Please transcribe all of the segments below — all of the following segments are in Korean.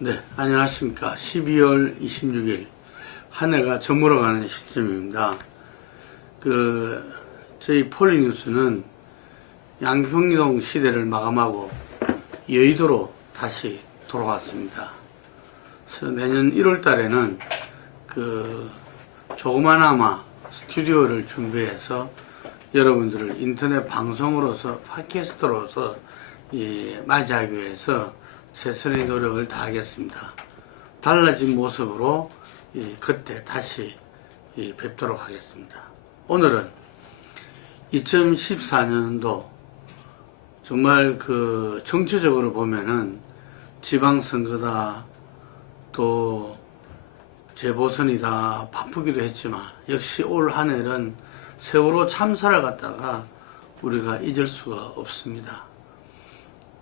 네, 안녕하십니까. 12월 26일 한 해가 저물어가는 시점입니다. 저희 폴리뉴스는 양평동 시대를 마감하고 여의도로 다시 돌아왔습니다. 그래서 내년 1월 달에는 조그마나마 스튜디오를 준비해서 여러분들을 인터넷 방송으로서 팟캐스트로서 맞이하기 위해서 최선의 노력을 다하겠습니다. 달라진 모습으로 그때 다시 뵙도록 하겠습니다. 오늘은 2014년도 정말 정치적으로 보면은 지방선거다 또 재보선이다 바쁘기도 했지만 역시 올 한 해는 세월호 참사를 갖다가 우리가 잊을 수가 없습니다.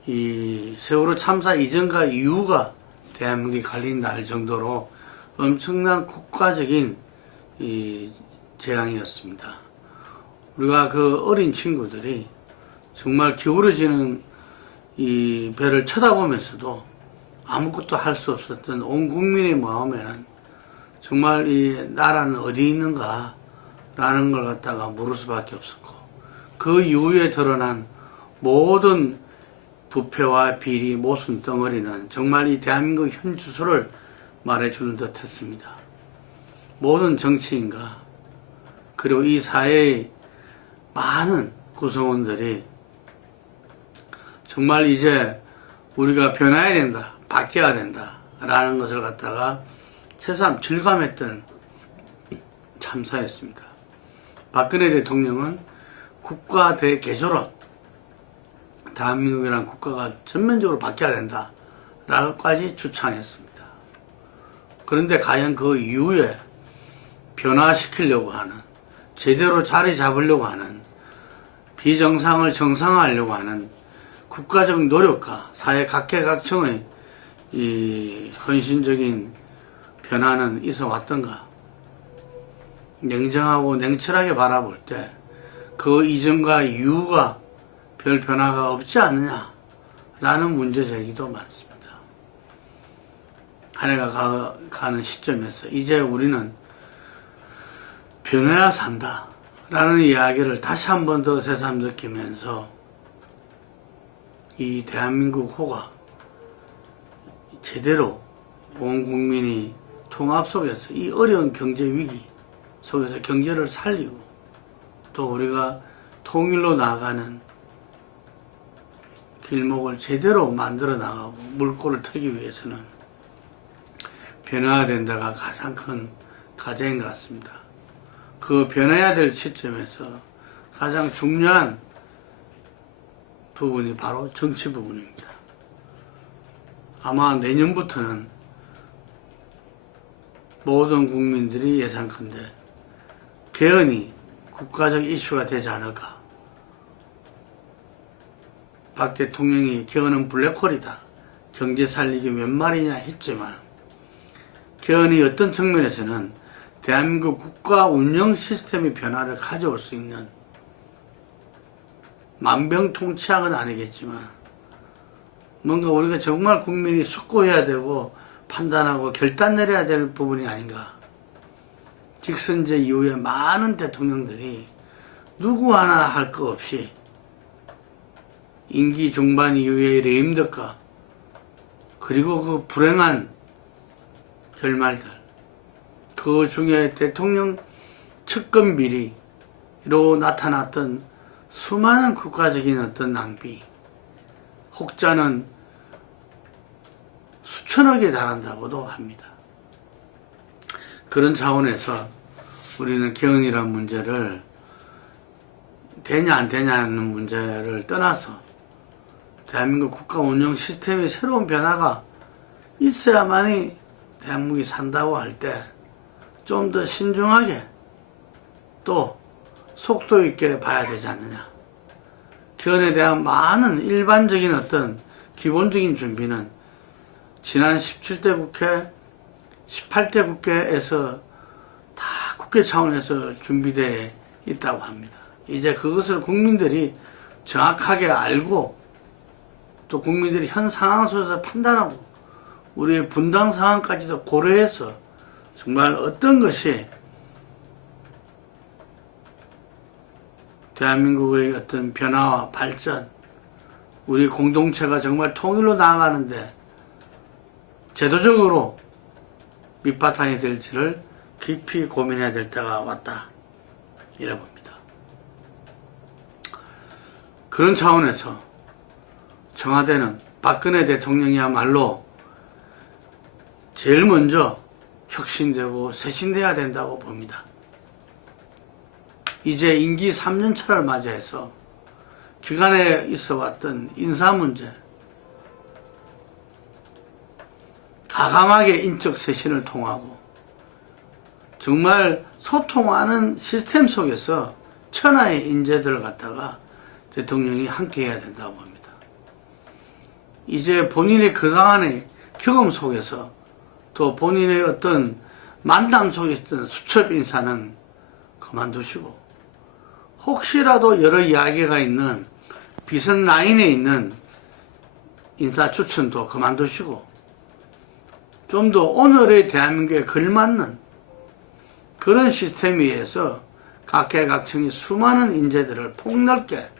이 세월호 참사 이전과 이후가 대한민국이 갈린다 할 정도로 엄청난 국가적인 재앙이었습니다. 우리가 어린 친구들이 정말 기울어지는 이 배를 쳐다보면서도 아무것도 할 수 없었던 온 국민의 마음에는 정말 이 나라는 어디 있는가 라는 걸 갖다가 물을 수밖에 없었고, 그 이후에 드러난 모든 부패와 비리, 모순 덩어리는 정말 이 대한민국 현 주소를 말해주는 듯 했습니다. 모든 정치인과 그리고 이 사회의 많은 구성원들이 정말 이제 우리가 변해야 된다, 바뀌어야 된다 라는 것을 갖다가 새삼 절감했던 참사였습니다. 박근혜 대통령은 국가 대개조론, 대한민국이라는 국가가 전면적으로 바뀌어야 된다 라고까지 주창했습니다. 그런데 과연 그 이후에 변화시키려고 하는, 제대로 자리 잡으려고 하는, 비정상을 정상화하려고 하는 국가적 노력과 사회 각계각층의 이 헌신적인 변화는 있어 왔던가? 냉정하고 냉철하게 바라볼 때 그 이전과 이후가 별 변화가 없지 않느냐라는 문제 제기도 많습니다. 한 해가 가는 시점에서 이제 우리는 변해야 산다 라는 이야기를 다시 한 번 더 새삼 느끼면서 이 대한민국 호가 제대로 온 국민이 통합 속에서 이 어려운 경제 위기 속에서 경제를 살리고 또 우리가 통일로 나아가는 길목을 제대로 만들어 나가고 물꼬를 트기 위해서는 변해야 된다가 가장 큰 과제인 것 같습니다. 그 변해야 될 시점에서 가장 중요한 부분이 바로 정치 부분입니다. 아마 내년부터는 모든 국민들이 예상컨대 개헌이 국가적 이슈가 되지 않을까. 박 대통령이 개헌은 블랙홀이다, 경제 살리기 웬 말이냐 했지만, 개헌이 어떤 측면에서는 대한민국 국가 운영 시스템의 변화를 가져올 수 있는, 만병통치약은 아니겠지만 뭔가 우리가 정말 국민이 숙고해야 되고 판단하고 결단 내려야 될 부분이 아닌가. 딕슨제 이후에 많은 대통령들이 누구 하나 할 거 없이 임기 중반 이후의 레임덕과 그리고 그 불행한 결말들, 그 중에 대통령 측근 비리로 나타났던 수많은 국가적인 어떤 낭비, 혹자는 수천억에 달한다고도 합니다. 그런 차원에서 우리는 개헌이라는 문제를 되냐 안 되냐는 문제를 떠나서 대한민국 국가 운영 시스템의 새로운 변화가 있어야만이 대한민국이 산다고 할 때 좀 더 신중하게 또 속도 있게 봐야 되지 않느냐. 개헌에 대한 많은 일반적인 어떤 기본적인 준비는 지난 17대 국회, 18대 국회에서 다 국회 차원에서 준비되어 있다고 합니다. 이제 그것을 국민들이 정확하게 알고 또 국민들이 현 상황 속에서 판단하고 우리의 분당 상황까지도 고려해서 정말 어떤 것이 대한민국의 어떤 변화와 발전, 우리 공동체가 정말 통일로 나아가는데 제도적으로 밑바탕이 될지를 깊이 고민해야 될 때가 왔다, 이래 봅니다. 그런 차원에서 청와대는 박근혜 대통령이야말로 제일 먼저 혁신되고 쇄신돼야 된다고 봅니다. 이제 임기 3년차를 맞이해서 기간에 있어왔던 인사 문제, 가감하게 인적 쇄신을 통하고 정말 소통하는 시스템 속에서 천하의 인재들을 갖다가 대통령이 함께 해야 된다고 봅니다. 이제 본인의 그동안의 경험 속에서 또 본인의 어떤 만남 속에 있던 수첩 인사는 그만두시고 혹시라도 여러 이야기가 있는 비선 라인에 있는 인사 추천도 그만두시고 좀 더 오늘의 대한민국에 걸맞는 그런 시스템에 의해서 각계각층의 수많은 인재들을 폭넓게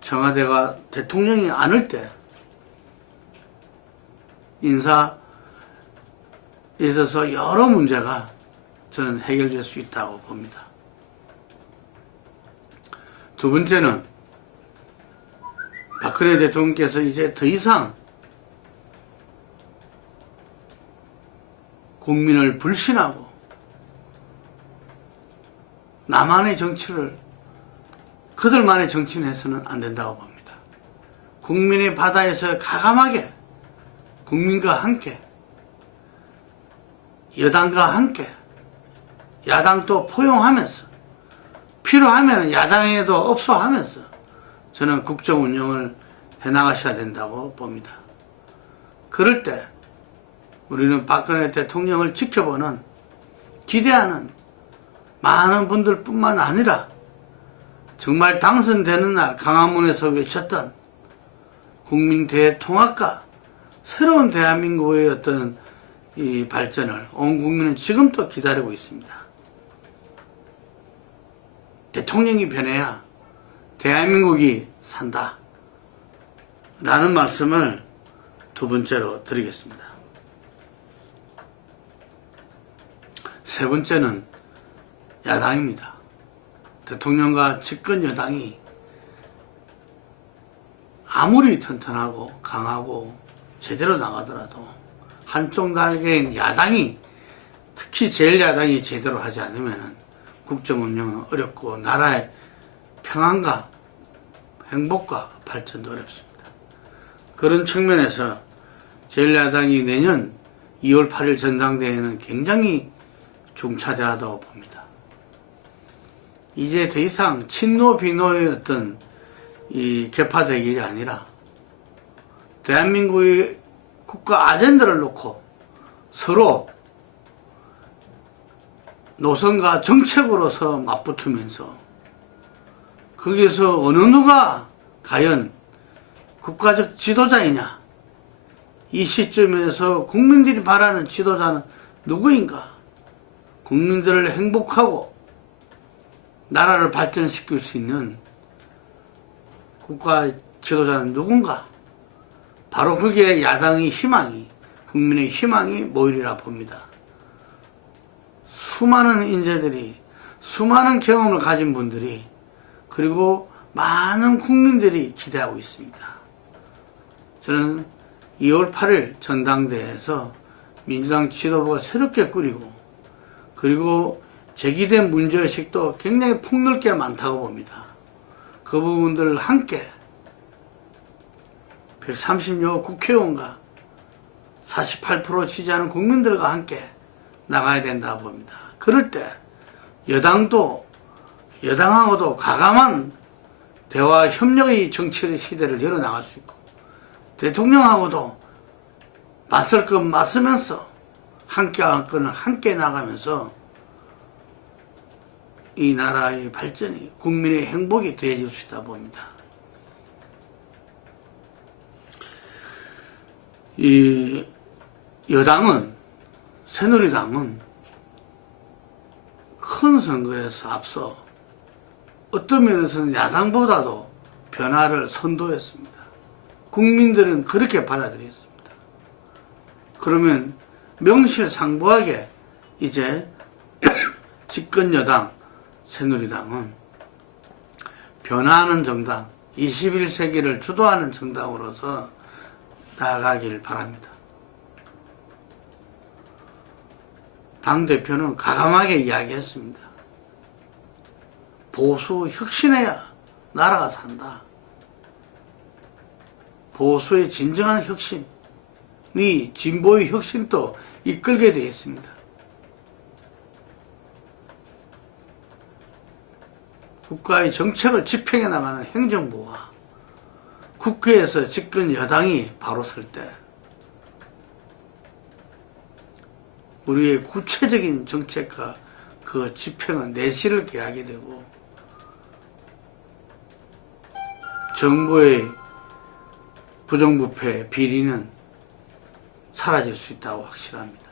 청와대가 대통령이 안을 때 인사에 있어서 여러 문제가 저는 해결될 수 있다고 봅니다. 두 번째는 박근혜 대통령께서 이제 더 이상 국민을 불신하고 나만의 정치를 그들만의 정치는 해서는 안 된다고 봅니다. 국민의 바다에서 가감하게 국민과 함께 여당과 함께 야당도 포용하면서 필요하면 야당에도 업소하면서 저는 국정 운영을 해나가셔야 된다고 봅니다. 그럴 때 우리는 박근혜 대통령을 지켜보는 기대하는 많은 분들 뿐만 아니라 정말 당선되는 날 강화문에서 외쳤던 국민 대통합과 새로운 대한민국의 어떤 이 발전을 온 국민은 지금도 기다리고 있습니다. 대통령이 변해야 대한민국이 산다 라는 말씀을 두 번째로 드리겠습니다. 세 번째는 야당입니다. 대통령과 집권 여당이 아무리 튼튼하고 강하고 제대로 나가더라도 한쪽 날개인 야당이 특히 제1야당이 제대로 하지 않으면 국정 운영은 어렵고 나라의 평안과 행복과 발전도 어렵습니다. 그런 측면에서 제1야당이 내년 2월 8일 전당대회는 굉장히 중차대하다고 봅니다. 이제 더 이상 친노 비노의 어떤 이 계파 대결이 아니라 대한민국의 국가 아젠다를 놓고 서로 노선과 정책으로서 맞붙으면서 거기에서 어느 누가 과연 국가적 지도자이냐, 이 시점에서 국민들이 바라는 지도자는 누구인가, 국민들을 행복하고 나라를 발전시킬 수 있는 국가 지도자는 누군가, 바로 거기에 야당의 희망이, 국민의 희망이 모이리라 봅니다. 수많은 인재들이, 수많은 경험을 가진 분들이, 그리고 많은 국민들이 기대하고 있습니다. 저는 2월 8일 전당대회에서 민주당 지도부가 새롭게 꾸리고 그리고 제기된 문제의식도 굉장히 폭넓게 많다고 봅니다. 그 부분들을 함께 130여 국회의원과 48% 지지하는 국민들과 함께 나가야 된다고 봅니다. 그럴 때 여당하고도 가감한 대화 협력의 정치의 시대를 열어나갈 수 있고 대통령하고도 맞설 건 맞서면서 함께 할 거는 함께 나가면서 이 나라의 발전이, 국민의 행복이 되어질 수 있다 봅니다. 이 여당은, 새누리당은 큰 선거에서 앞서 어떤 면에서는 야당보다도 변화를 선도했습니다. 국민들은 그렇게 받아들였습니다. 그러면 명실상부하게 이제 집권 여당 새누리당은 변화하는 정당, 21세기를 주도하는 정당으로서 나아가길 바랍니다. 당대표는 과감하게 이야기했습니다. 보수 혁신해야 나라가 산다. 보수의 진정한 혁신이 진보의 혁신도 이끌게 되어 있습니다. 국가의 정책을 집행해 나가는 행정부와 국회에서 집권 여당이 바로 설 때 우리의 구체적인 정책과 그 집행은 내실을 기하게 되고 정부의 부정부패 비리는 사라질 수 있다고 확실합니다.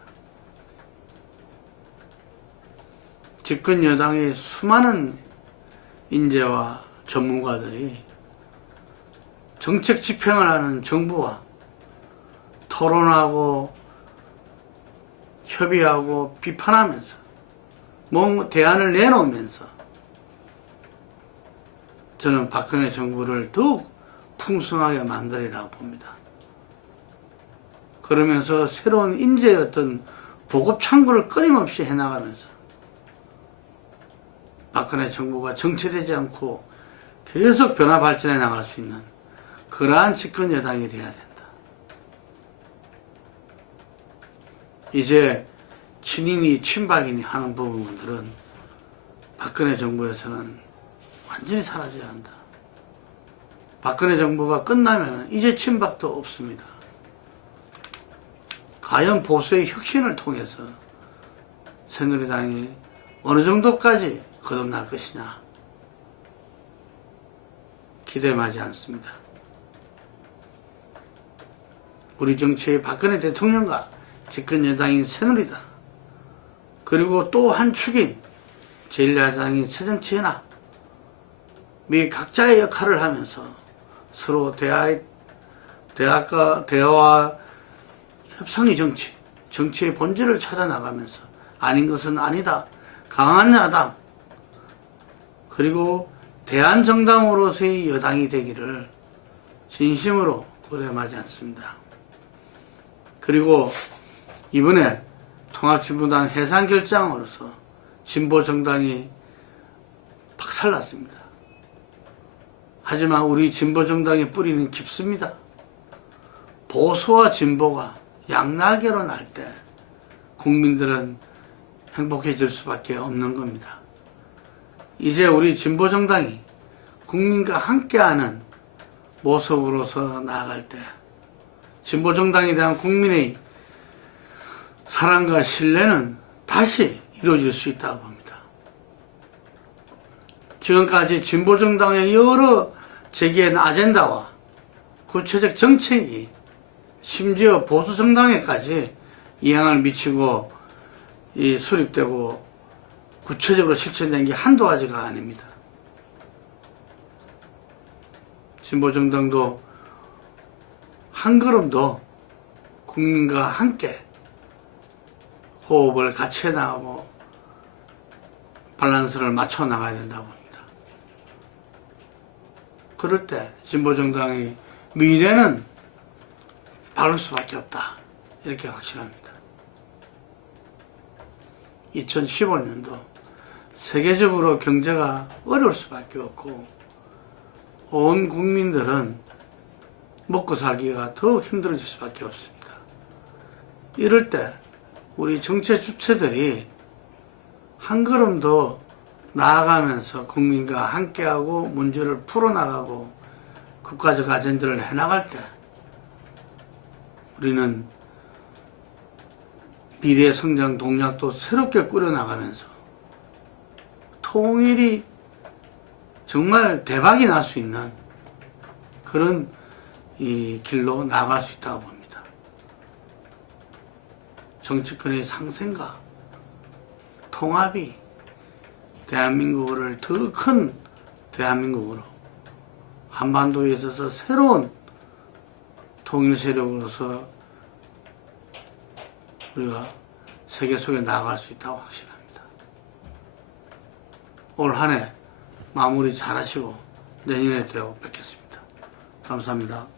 집권 여당의 수많은 인재와 전문가들이 정책 집행을 하는 정부와 토론하고 협의하고 비판하면서 대안을 내놓으면서 저는 박근혜 정부를 더욱 풍성하게 만들리라고 봅니다. 그러면서 새로운 인재의 어떤 보급 창구를 끊임없이 해나가면서 박근혜 정부가 정체되지 않고 계속 변화 발전해 나갈 수 있는 그러한 집권 여당이 되어야 된다. 이제 친인이 친박이니 하는 부분들은 박근혜 정부에서는 완전히 사라져야 한다. 박근혜 정부가 끝나면 이제 친박도 없습니다. 과연 보수의 혁신을 통해서 새누리당이 어느 정도까지 거듭날 것이냐 기대하지 않습니다. 우리 정치의 박근혜 대통령과 집권 여당인 새누리당 그리고 또 한 축인 제1야당인 새정치연합 미 각자의 역할을 하면서 서로 대화와 협상의 정치의 본질을 찾아 나가면서 아닌 것은 아니다. 강한 야당 그리고 대한정당으로서의 여당이 되기를 진심으로 고대하지 않습니다. 그리고 이번에 통합진보당 해산결정으로서 진보정당이 박살났습니다. 하지만 우리 진보정당의 뿌리는 깊습니다. 보수와 진보가 양날개로 날 때 국민들은 행복해질 수밖에 없는 겁니다. 이제 우리 진보정당이 국민과 함께하는 모습으로서 나아갈 때 진보정당에 대한 국민의 사랑과 신뢰는 다시 이루어질 수 있다고 봅니다. 지금까지 진보정당의 여러 제기한 아젠다와 구체적 정책이 심지어 보수정당에까지 영향을 미치고 수립되고 구체적으로 실천된 게 한두 가지가 아닙니다. 진보정당도 한 걸음 더 국민과 함께 호흡을 같이 해나가고 밸런스를 맞춰 나가야 된다고 봅니다. 그럴 때 진보정당의 미래는 밝을 수밖에 없다. 이렇게 확신합니다. 2015년도 세계적으로 경제가 어려울 수밖에 없고 온 국민들은 먹고 살기가 더욱 힘들어질 수밖에 없습니다. 이럴 때 우리 정치 주체들이 한 걸음 더 나아가면서 국민과 함께하고 문제를 풀어나가고 국가적 아젠다를 해나갈 때 우리는 미래 성장 동력도 새롭게 꾸려나가면서 통일이 정말 대박이 날 수 있는 그런 이 길로 나아갈 수 있다고 봅니다. 정치권의 상생과 통합이 대한민국을 더 큰 대한민국으로 한반도에 있어서 새로운 통일 세력으로서 우리가 세계 속에 나아갈 수 있다고 확신합니다. 올 한 해 마무리 잘 하시고 내년에 또 뵙겠습니다. 감사합니다.